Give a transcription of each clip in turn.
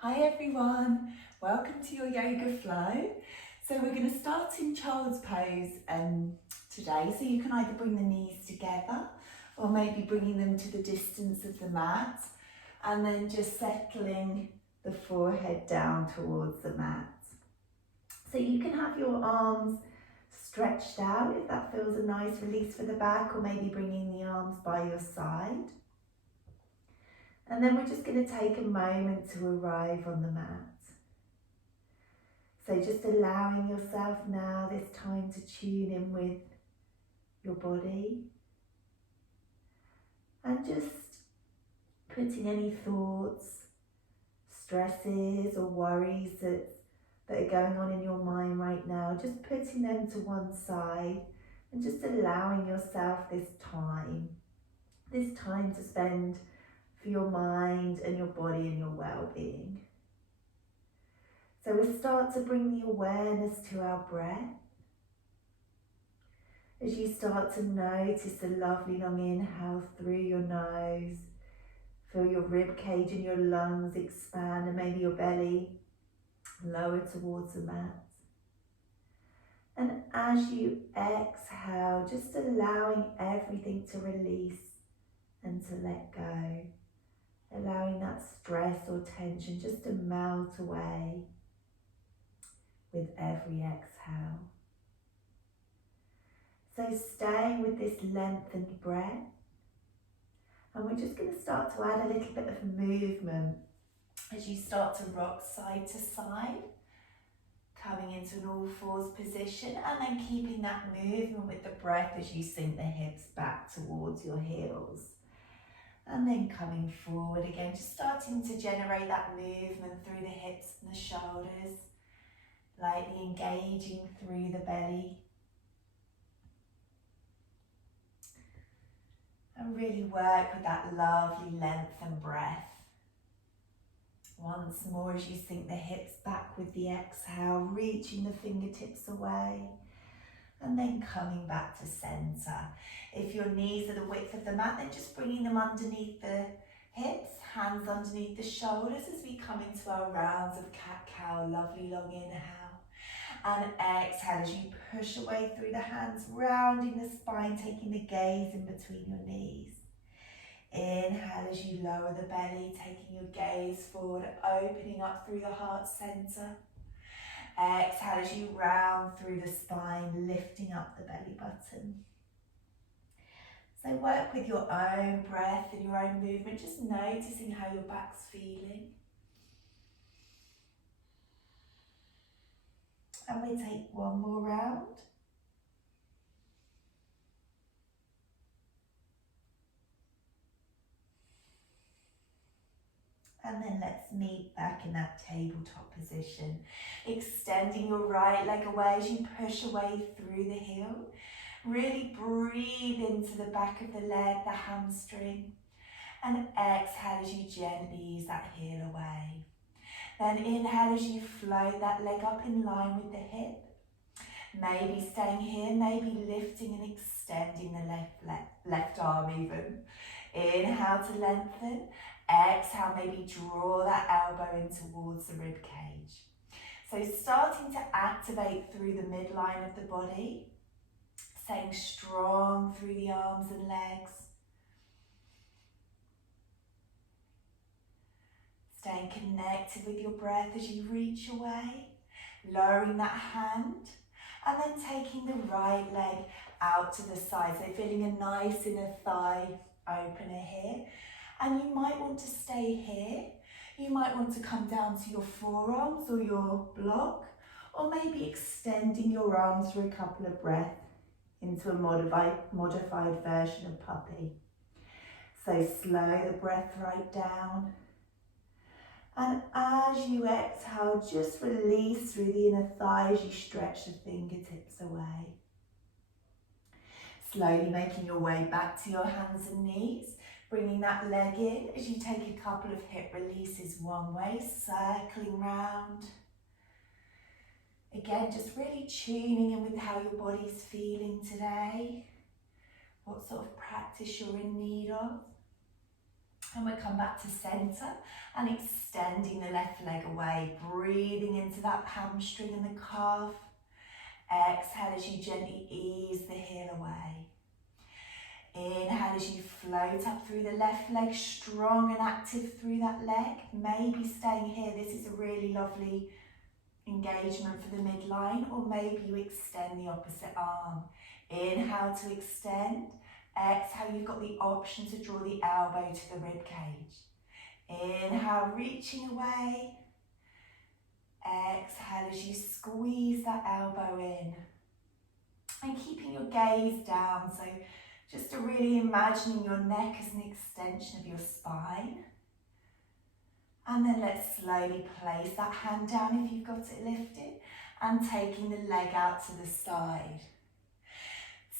Hi everyone, welcome to your yoga flow. So we're going to start in child's pose today. So you can either bring the knees together or maybe bringing them to the distance of the mat and then just settling the forehead down towards the mat. So you can have your arms stretched out if that feels a nice release for the back, or maybe bringing the arms by your side. And then we're just going to take a moment to arrive on the mat. So just allowing yourself now this time to tune in with your body and just putting any thoughts, stresses or worries that are going on in your mind right now, just putting them to one side and just allowing yourself this time to spend for your mind and your body and your well-being. So we'll start to bring the awareness to our breath. As you start to notice the lovely long inhale through your nose, feel your rib cage and your lungs expand and maybe your belly lower towards the mat. And as you exhale, just allowing everything to release and to let go. Allowing that stress or tension just to melt away with every exhale. So staying with this lengthened breath, and we're just going to start to add a little bit of movement as you start to rock side to side, coming into an all fours position and then keeping that movement with the breath as you sink the hips back towards your heels. And then coming forward again, just starting to generate that movement through the hips and the shoulders, lightly engaging through the belly. And really work with that lovely length and breath. Once more as you sink the hips back with the exhale, reaching the fingertips away. And then coming back to center. If your knees are the width of the mat, then just bringing them underneath the hips, hands underneath the shoulders as we come into our rounds of cat-cow. Lovely long inhale. And exhale as you push away through the hands, rounding the spine, taking the gaze in between your knees. Inhale as you lower the belly, taking your gaze forward, opening up through the heart center. Exhale as you round through the spine, lifting up the belly button. So work with your own breath and your own movement, just noticing how your back's feeling. And we take one more round. And then let's meet back in that tabletop position. Extending your right leg away as you push away through the heel. Really breathe into the back of the leg, the hamstring. And exhale as you gently ease that heel away. Then inhale as you float that leg up in line with the hip. Maybe staying here, maybe lifting and extending the left arm even. Inhale to lengthen. Exhale, maybe draw that elbow in towards the rib cage. So starting to activate through the midline of the body, staying strong through the arms and legs. Staying connected with your breath as you reach away, lowering that hand, and then taking the right leg out to the side. So feeling a nice inner thigh opener here. And you might want to stay here. You might want to come down to your forearms or your block, or maybe extending your arms for a couple of breaths into a modified version of puppy. So slow the breath right down. And as you exhale, just release through the inner thigh as you stretch the fingertips away. Slowly making your way back to your hands and knees. Bringing that leg in as you take a couple of hip releases one way, circling round. Again, just really tuning in with how your body's feeling today, what sort of practice you're in need of. And we'll come back to center and extending the left leg away, breathing into that hamstring and the calf. Exhale as you gently ease the heel away. Inhale as you float up through the left leg, strong and active through that leg. Maybe staying here, this is a really lovely engagement for the midline, or maybe you extend the opposite arm. Inhale to extend. Exhale, you've got the option to draw the elbow to the rib cage. Inhale, reaching away. Exhale as you squeeze that elbow in. And keeping your gaze down, so just to really imagining your neck as an extension of your spine. And then let's slowly place that hand down if you've got it lifted, and taking the leg out to the side.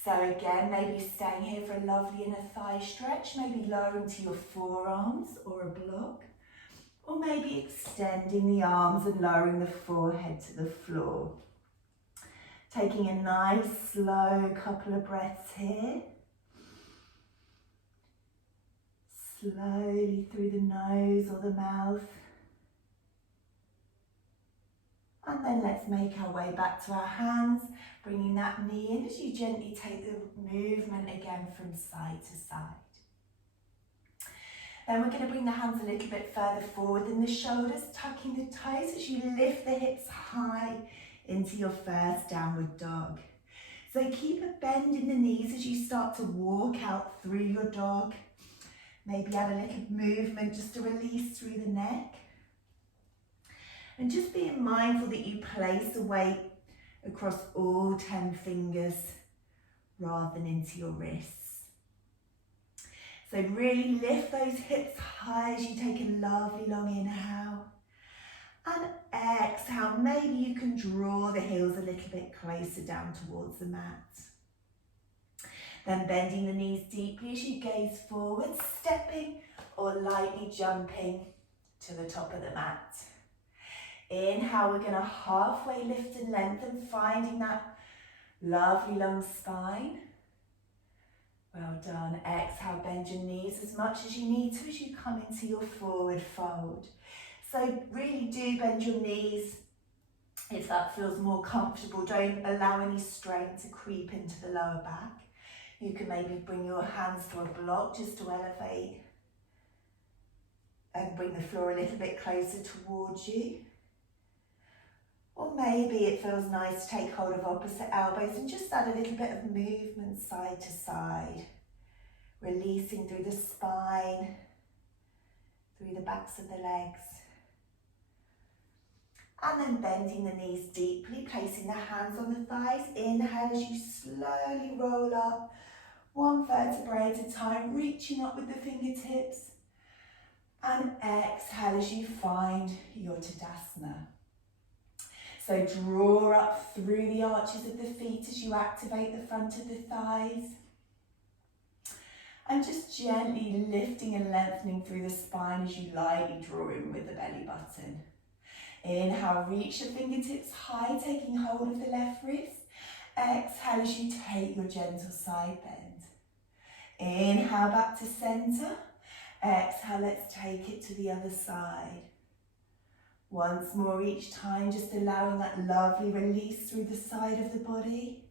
So again, maybe staying here for a lovely inner thigh stretch, maybe lowering to your forearms or a block, or maybe extending the arms and lowering the forehead to the floor. Taking a nice slow couple of breaths here. Slowly through the nose or the mouth. And then let's make our way back to our hands, bringing that knee in as you gently take the movement again from side to side. Then we're going to bring the hands a little bit further forward than the shoulders, tucking the toes as you lift the hips high into your first downward dog. So keep a bend in the knees as you start to walk out through your dog. Maybe add a little movement just to release through the neck. And just being mindful that you place the weight across all 10 fingers rather than into your wrists. So really lift those hips high as you take a lovely long inhale. And exhale, maybe you can draw the heels a little bit closer down towards the mat. Then bending the knees deeply as you gaze forward, stepping or lightly jumping to the top of the mat. Inhale, we're going to halfway lift and lengthen, finding that lovely long spine. Well done. Exhale, bend your knees as much as you need to as you come into your forward fold. So really do bend your knees if that feels more comfortable. Don't allow any strain to creep into the lower back. You can maybe bring your hands to a block just to elevate and bring the floor a little bit closer towards you. Or maybe it feels nice to take hold of opposite elbows and just add a little bit of movement side to side. Releasing through the spine, through the backs of the legs. And then bending the knees deeply, placing the hands on the thighs. Inhale as you slowly roll up, one vertebrae at a time, reaching up with the fingertips. And exhale as you find your Tadasana. So draw up through the arches of the feet as you activate the front of the thighs. And just gently lifting and lengthening through the spine as you lightly draw in with the belly button. Inhale, reach the fingertips high, taking hold of the left wrist. Exhale as you take your gentle side bend. Inhale back to center. Exhale, let's take it to the other side. Once more each time, just allowing that lovely release through the side of the body.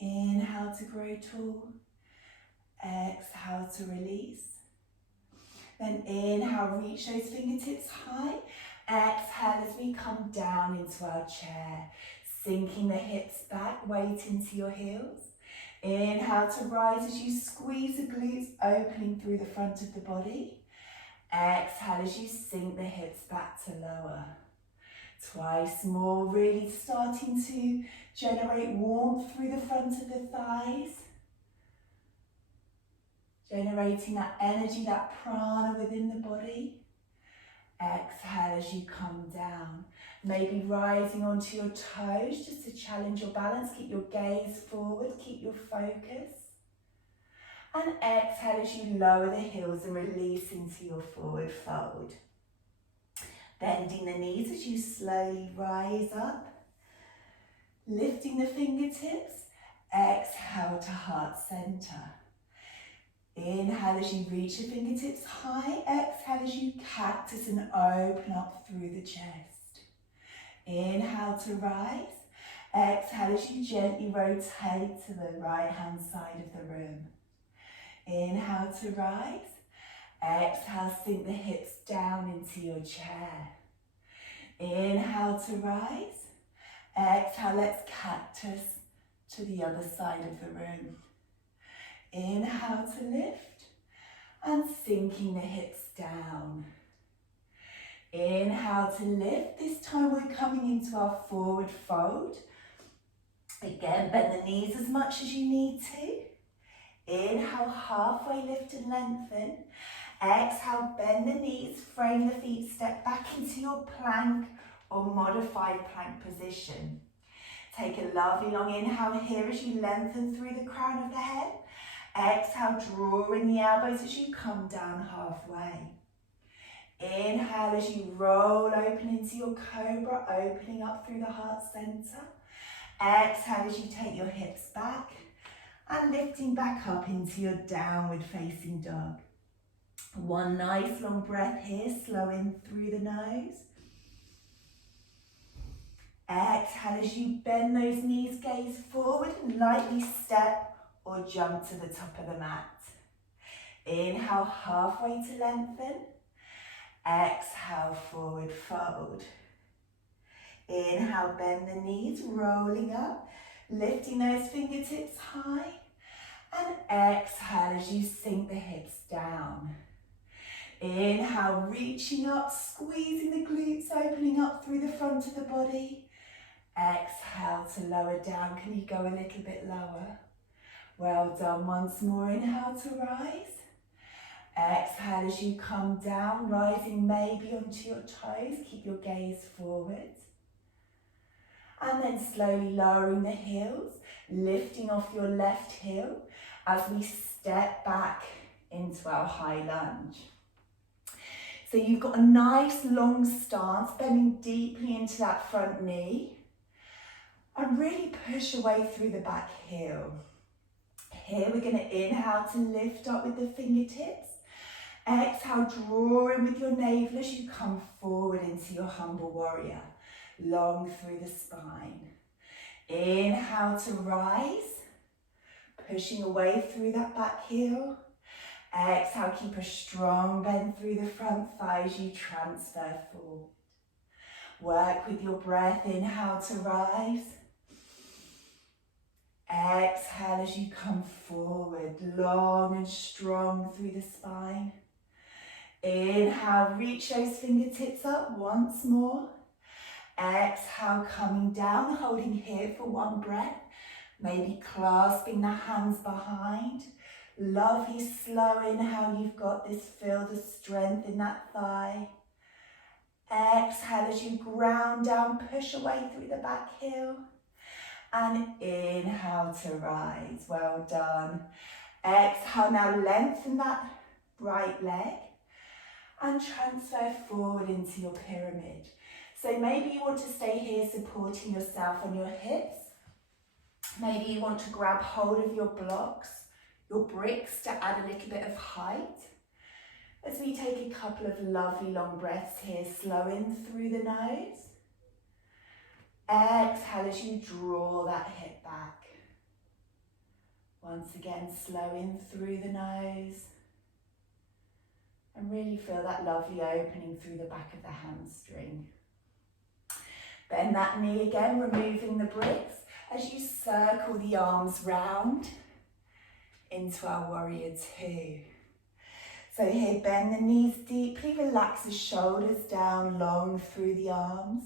Inhale to grow tall. Exhale to release. Then inhale, reach those fingertips high. Exhale as we come down into our chair, sinking the hips back, weight into your heels. Inhale to rise as you squeeze the glutes, opening through the front of the body. Exhale as you sink the hips back to lower. Twice more, really starting to generate warmth through the front of the thighs. Generating that energy, that prana within the body. Exhale as you come down. Maybe rising onto your toes just to challenge your balance. Keep your gaze forward, keep your focus. And exhale as you lower the heels and release into your forward fold. Bending the knees as you slowly rise up. Lifting the fingertips. Exhale to heart center. Inhale as you reach your fingertips high. Exhale as you cactus and open up through the chest. Inhale to rise. Exhale as you gently rotate to the right hand side of the room. Inhale to rise. Exhale, sink the hips down into your chair. Inhale to rise. Exhale, let's cactus to the other side of the room. Inhale to lift and sinking the hips down. Inhale to lift. This time we're coming into our forward fold. Again, bend the knees as much as you need to. Inhale, halfway lift and lengthen. Exhale, bend the knees, frame the feet, step back into your plank or modified plank position. Take a lovely long inhale here as you lengthen through the crown of the head. Exhale, draw in the elbows as you come down halfway. Inhale as you roll open into your cobra, opening up through the heart center. Exhale as you take your hips back and lifting back up into your downward facing dog. One nice long breath here, slow in through the nose. Exhale as you bend those knees, gaze forward and lightly step or jump to the top of the mat. Inhale, halfway to lengthen. Exhale, forward fold. Inhale, bend the knees, rolling up, lifting those fingertips high. And exhale as you sink the hips down. Inhale, reaching up, squeezing the glutes, opening up through the front of the body. Exhale to lower down. Can you go a little bit lower? Well done. Once more, inhale to rise. Exhale as you come down, rising maybe onto your toes. Keep your gaze forward. And then slowly lowering the heels, lifting off your left heel as we step back into our high lunge. So you've got a nice long stance, bending deeply into that front knee. And really push away through the back heel. Here we're going to inhale to lift up with the fingertips. Exhale, draw in with your navel as you come forward into your humble warrior. Long through the spine. Inhale to rise, pushing away through that back heel. Exhale, keep a strong bend through the front thigh as you transfer forward. Work with your breath, inhale to rise. Exhale as you come forward, long and strong through the spine. Inhale, reach those fingertips up once more. Exhale, coming down, holding here for one breath. Maybe clasping the hands behind. Lovely slow inhale, you've got this. Feel the strength in that thigh. Exhale as you ground down, push away through the back heel. And inhale to rise. Well done. Exhale, now lengthen that right leg and transfer forward into your pyramid. So maybe you want to stay here supporting yourself on your hips. Maybe you want to grab hold of your blocks, your bricks to add a little bit of height. As we take a couple of lovely long breaths here, slow in through the nose. Exhale as you draw that hip back. Once again, slow in through the nose. And really feel that lovely opening through the back of the hamstring. Bend that knee again, removing the bricks as you circle the arms round into our warrior two. So here, bend the knees deeply, relax the shoulders down long through the arms.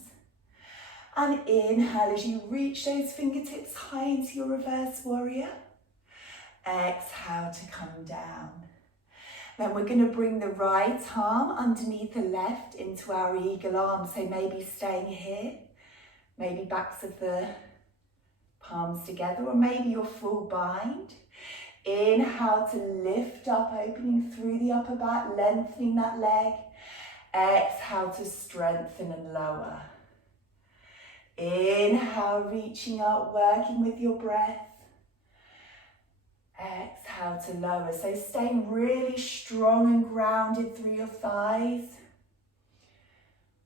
And inhale as you reach those fingertips high into your reverse warrior. Exhale to come down. Then we're going to bring the right arm underneath the left into our eagle arm. So maybe staying here, maybe backs of the palms together, or maybe your full bind. Inhale to lift up, opening through the upper back, lengthening that leg. Exhale to strengthen and lower. Inhale, reaching up, working with your breath. Exhale to lower. So staying really strong and grounded through your thighs.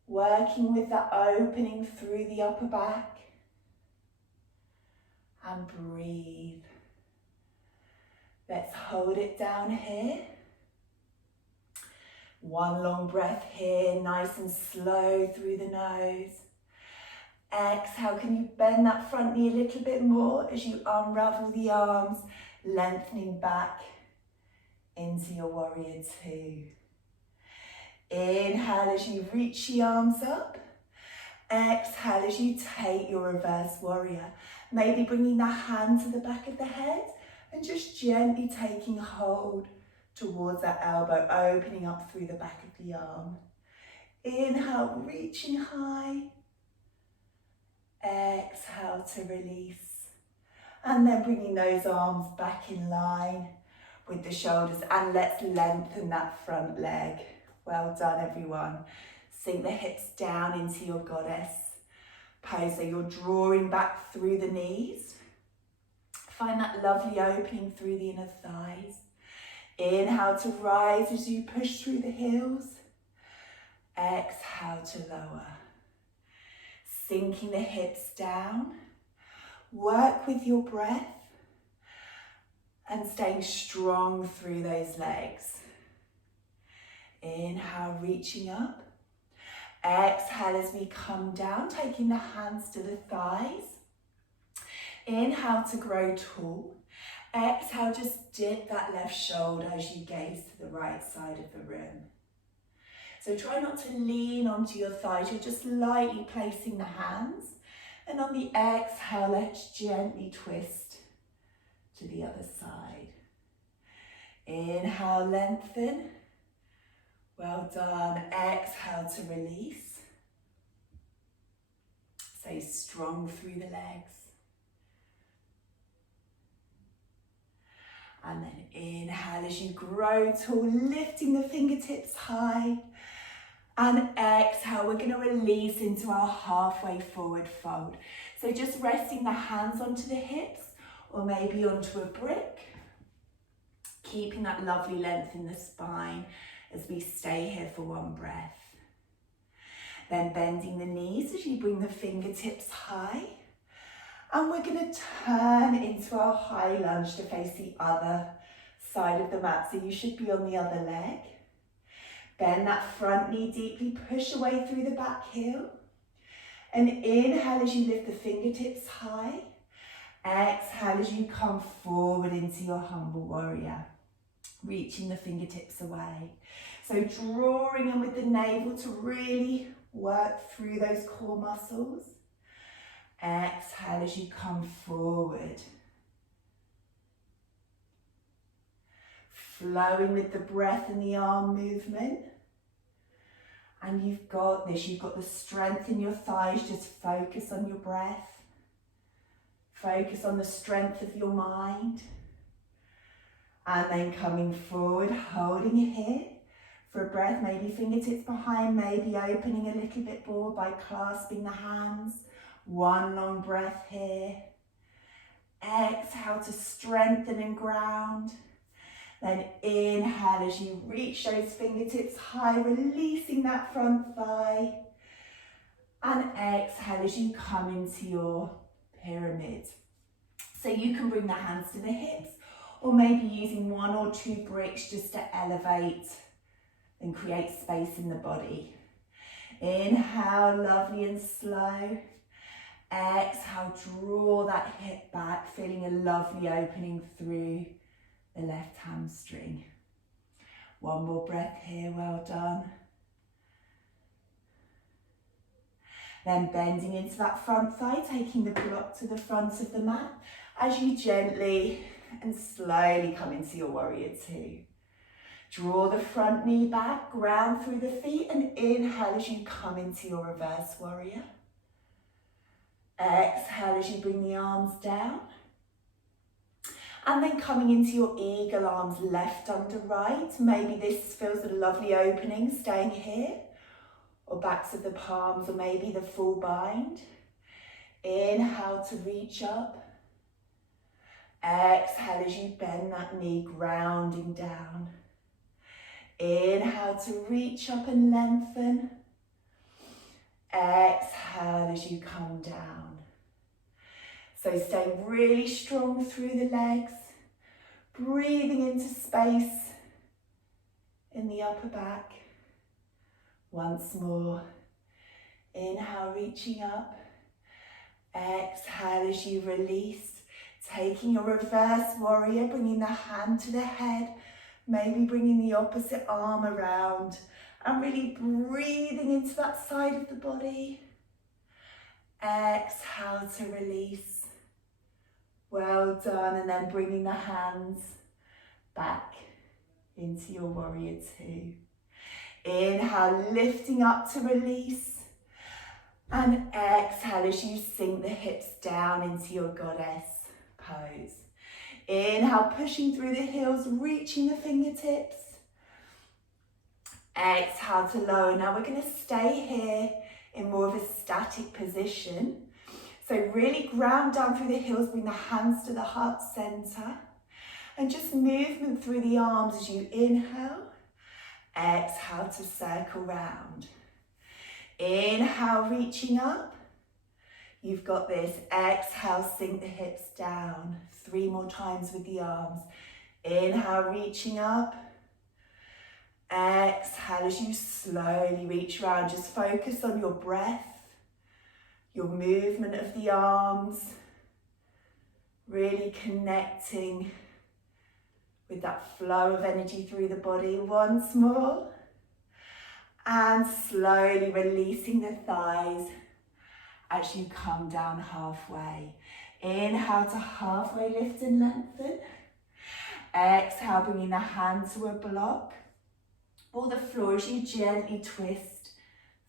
Working with that opening through the upper back. And breathe. Let's hold it down here. One long breath here, nice and slow through the nose. Exhale, can you bend that front knee a little bit more as you unravel the arms, lengthening back into your warrior two. Inhale as you reach the arms up. Exhale as you take your reverse warrior. Maybe bringing the hand to the back of the head and just gently taking hold towards that elbow, opening up through the back of the arm. Inhale, reaching high. Exhale to release. And then bringing those arms back in line with the shoulders, and let's lengthen that front leg. Well done, everyone. Sink the hips down into your goddess pose, so you're drawing back through the knees. Find that lovely opening through the inner thighs. Inhale to rise as you push through the heels. Exhale to lower. Sinking the hips down. Work with your breath and staying strong through those legs. Inhale, reaching up. Exhale as we come down, taking the hands to the thighs. Inhale to grow tall. Exhale, just dip that left shoulder as you gaze to the right side of the room. So try not to lean onto your thighs, you're just lightly placing the hands. And on the exhale, let's gently twist to the other side. Inhale, lengthen. Well done. Exhale to release. Stay strong through the legs. And then inhale as you grow tall, lifting the fingertips high. And exhale, we're going to release into our halfway forward fold. So just resting the hands onto the hips or maybe onto a brick. Keeping that lovely length in the spine as we stay here for one breath. Then bending the knees as you bring the fingertips high. And we're going to turn into our high lunge to face the other side of the mat. So you should be on the other leg. Bend that front knee deeply, push away through the back heel. And inhale as you lift the fingertips high. Exhale as you come forward into your humble warrior. Reaching the fingertips away. So drawing in with the navel to really work through those core muscles. Exhale as you come forward. Flowing with the breath and the arm movement. And you've got this, you've got the strength in your thighs, just focus on your breath. Focus on the strength of your mind. And then coming forward, holding it here for a breath, maybe fingertips behind, maybe opening a little bit more by clasping the hands. One long breath here. Exhale to strengthen and ground. Then inhale as you reach those fingertips high, releasing that front thigh. And exhale as you come into your pyramid. So you can bring the hands to the hips, or maybe using one or two bricks just to elevate and create space in the body. Inhale, lovely and slow. Exhale, draw that hip back, feeling a lovely opening through the left hamstring. One more breath here, well done. Then bending into that front thigh, taking the block to the front of the mat as you gently and slowly come into your warrior two. Draw the front knee back, ground through the feet, and inhale as you come into your reverse warrior. Exhale as you bring the arms down. And then coming into your eagle, arms left under right. Maybe this feels a lovely opening, staying here. Or backs of the palms, or maybe the full bind. Inhale to reach up. Exhale as you bend that knee, grounding down. Inhale to reach up and lengthen. Exhale as you come down. So stay really strong through the legs, breathing into space in the upper back. Once more. Inhale, reaching up. Exhale as you release, taking your reverse warrior, bringing the hand to the head, maybe bringing the opposite arm around, and really breathing into that side of the body. Exhale to release. Well done, and then bringing the hands back into your warrior two. Inhale, lifting up to release. And exhale as you sink the hips down into your goddess pose. Inhale, pushing through the heels, reaching the fingertips. Exhale to lower. Now we're going to stay here in more of a static position. So really ground down through the heels, bring the hands to the heart center. And just movement through the arms as you inhale. Exhale to circle round. Inhale, reaching up. You've got this. Exhale, sink the hips down. 3 more times with the arms. Inhale, reaching up. Exhale as you slowly reach around. Just focus on your breath, your movement of the arms. Really connecting with that flow of energy through the body. Once more. And slowly releasing the thighs as you come down halfway. Inhale to halfway lift and lengthen. Exhale, bringing the hand to a block or the floor as you gently twist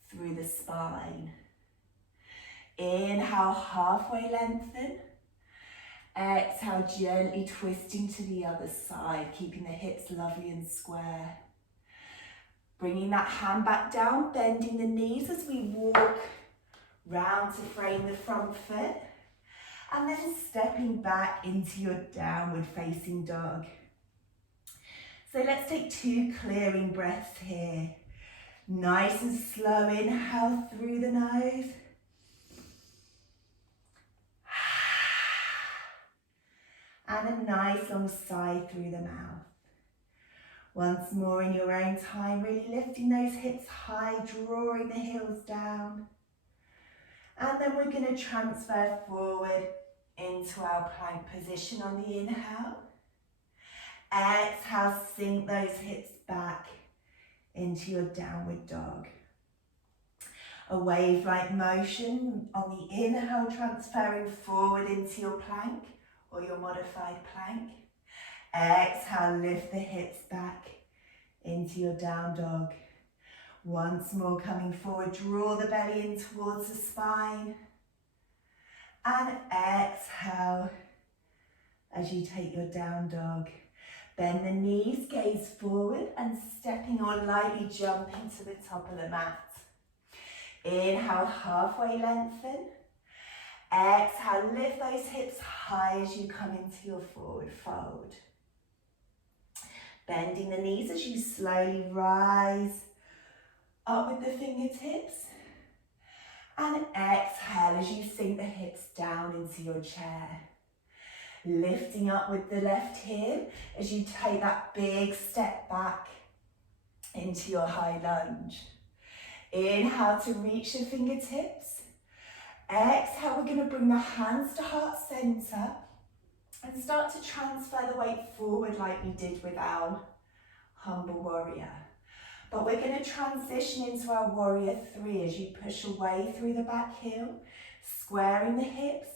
through the spine. Inhale, halfway lengthen. Exhale, gently twisting to the other side, keeping the hips lovely and square. Bringing that hand back down, bending the knees as we walk round to frame the front foot. And then stepping back into your downward facing dog. So let's take 2 clearing breaths here. Nice and slow, inhale through the nose. And a nice long sigh through the mouth. Once more in your own time, really lifting those hips high, drawing the heels down. And then we're going to transfer forward into our plank position on the inhale. Exhale, sink those hips back into your downward dog. A wave-like motion on the inhale, transferring forward into your plank or your modified plank. Exhale, lift the hips back into your down dog. Once more coming forward, draw the belly in towards the spine. And exhale as you take your down dog. Bend the knees, gaze forward and stepping or lightly jumping to the top of the mat. Inhale, halfway lengthen. Exhale, lift those hips high as you come into your forward fold. Bending the knees as you slowly rise up with the fingertips. And exhale as you sink the hips down into your chair. Lifting up with the left heel as you take that big step back into your high lunge. Inhale to reach the fingertips. Exhale, we're going to bring the hands to heart center and start to transfer the weight forward like we did with our humble warrior. But we're going to transition into our warrior 3 as you push away through the back heel, squaring the hips,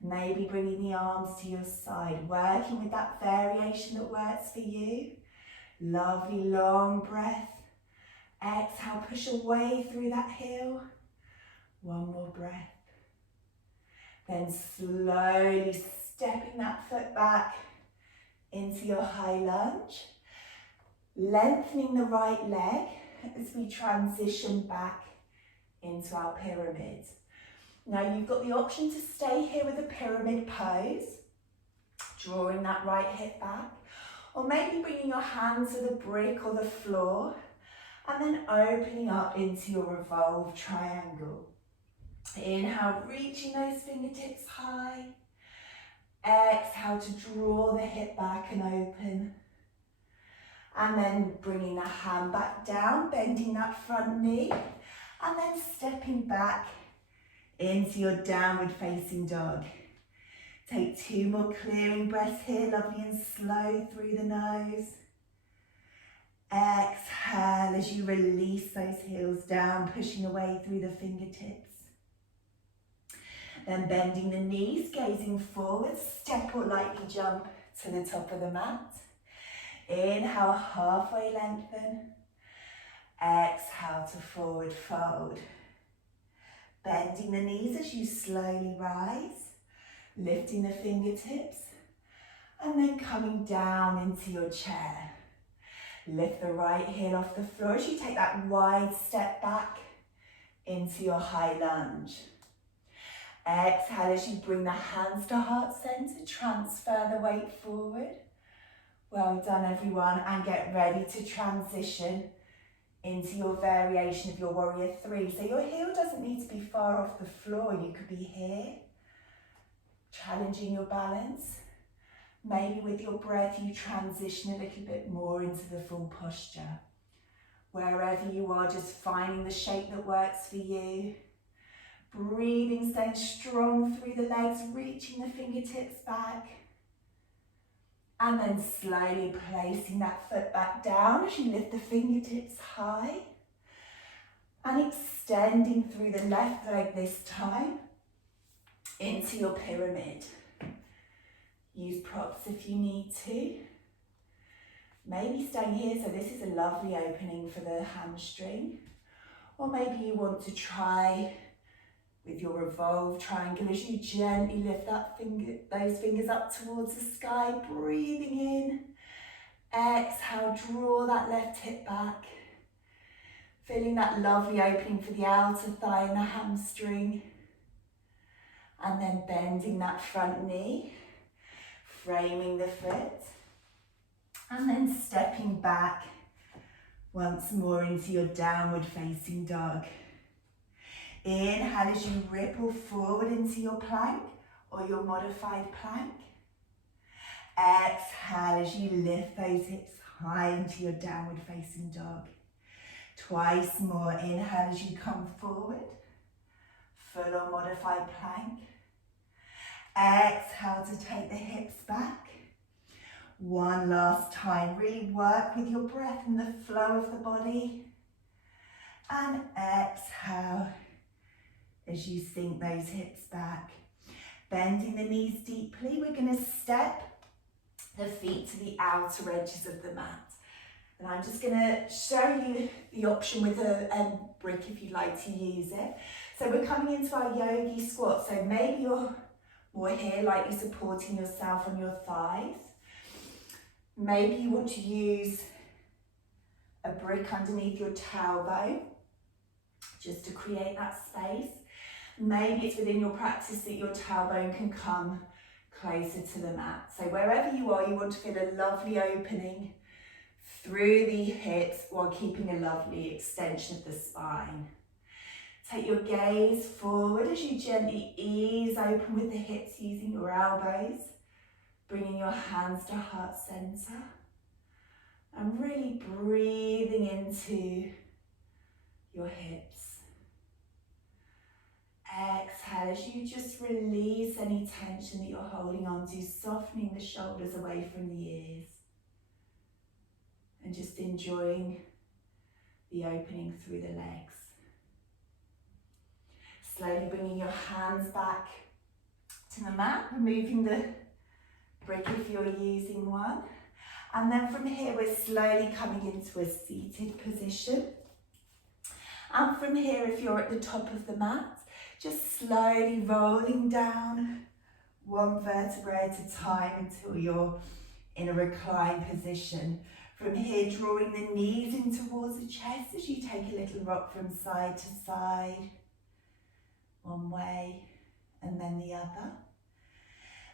maybe bringing the arms to your side, working with that variation that works for you. Lovely long breath. Exhale, push away through that heel. One more breath. Then slowly stepping that foot back into your high lunge. Lengthening the right leg as we transition back into our pyramid. Now you've got the option to stay here with a pyramid pose, Drawing that right hip back, or maybe bringing your hands to the brick or the floor, and then opening up into your revolved triangle. Inhale, reaching those fingertips high. Exhale to draw the hip back and open. And then bringing the hand back down, bending that front knee, and then stepping back into your downward facing dog. Take 2 more clearing breaths here, lovely and slow through the nose. Exhale as you release those heels down, pushing away through the fingertips. Then bending the knees, gazing forward, step or lightly jump to the top of the mat. Inhale, halfway lengthen. Exhale to forward fold. Bending the knees as you slowly rise, lifting the fingertips, and then coming down into your chair. Lift the right heel off the floor as you take that wide step back into your high lunge. Exhale as you bring the hands to heart center, transfer the weight forward. Well done everyone, and get ready to transition into your variation of your warrior 3. So your heel doesn't need to be far off the floor, you could be here, challenging your balance. Maybe with your breath you transition a little bit more into the full posture. Wherever you are, just finding the shape that works for you. Breathing, staying strong through the legs, reaching the fingertips back. And then slowly placing that foot back down as you lift the fingertips high. And extending through the left leg this time into your pyramid. Use props if you need to. Maybe staying here, so this is a lovely opening for the hamstring. Or maybe you want to try with your revolved triangle as you gently lift those fingers up towards the sky, breathing in. Exhale, draw that left hip back. Feeling that lovely opening for the outer thigh and the hamstring. And then bending that front knee, framing the foot. And then stepping back once more into your downward facing dog. Inhale as you ripple forward into your plank or your modified plank. Exhale as you lift those hips high into your downward facing dog. Twice more. Inhale as you come forward. Full or modified plank. Exhale to take the hips back. One last time. Really work with your breath and the flow of the body. And exhale as you sink those hips back. Bending the knees deeply, we're going to step the feet to the outer edges of the mat. And I'm just going to show you the option with a brick if you'd like to use it. So we're coming into our yogi squat. So maybe you're more here, lightly supporting yourself on your thighs. Maybe you want to use a brick underneath your tailbone, just to create that space. Maybe it's within your practice that your tailbone can come closer to the mat. So wherever you are, you want to feel a lovely opening through the hips while keeping a lovely extension of the spine. Take your gaze forward as you gently ease open with the hips using your elbows, bringing your hands to heart center, and really breathing into your hips. Exhale as you just release any tension that you're holding on to, softening the shoulders away from the ears. And just enjoying the opening through the legs. Slowly bringing your hands back to the mat, removing the brick if you're using one. And then from here, we're slowly coming into a seated position. And from here, if you're at the top of the mat, just slowly rolling down one vertebra at a time until you're in a reclined position. From here, drawing the knees in towards the chest as you take a little rock from side to side. One way and then the other.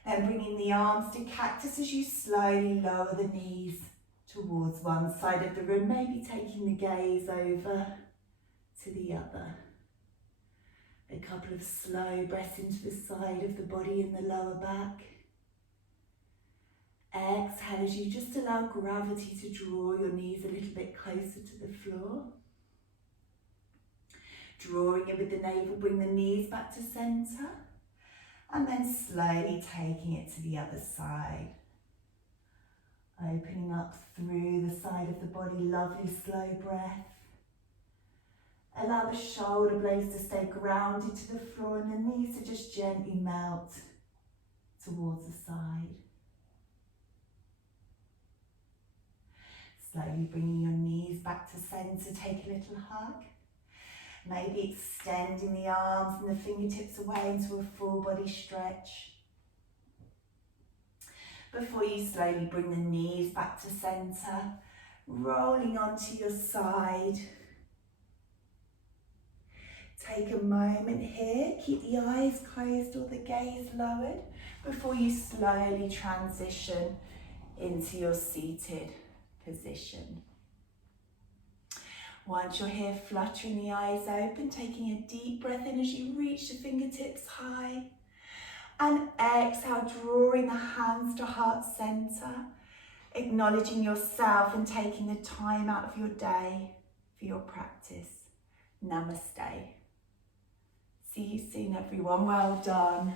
Then bringing the arms to cactus as you slowly lower the knees towards one side of the room, maybe taking the gaze over to the other. A couple of slow breaths into the side of the body and the lower back. Exhale as you just allow gravity to draw your knees a little bit closer to the floor. Drawing in with the navel, bring the knees back to centre. And then slowly taking it to the other side. Opening up through the side of the body, lovely slow breath. Allow the shoulder blades to stay grounded to the floor and the knees to just gently melt towards the side. Slowly bringing your knees back to centre, take a little hug. Maybe extending the arms and the fingertips away into a full body stretch. Before you slowly bring the knees back to centre, rolling onto your side. Take a moment here, keep the eyes closed or the gaze lowered before you slowly transition into your seated position. Once you're here, fluttering the eyes open, taking a deep breath in as you reach the fingertips high. And exhale, drawing the hands to heart centre, acknowledging yourself and taking the time out of your day for your practice. Namaste. See you soon, everyone. Well done.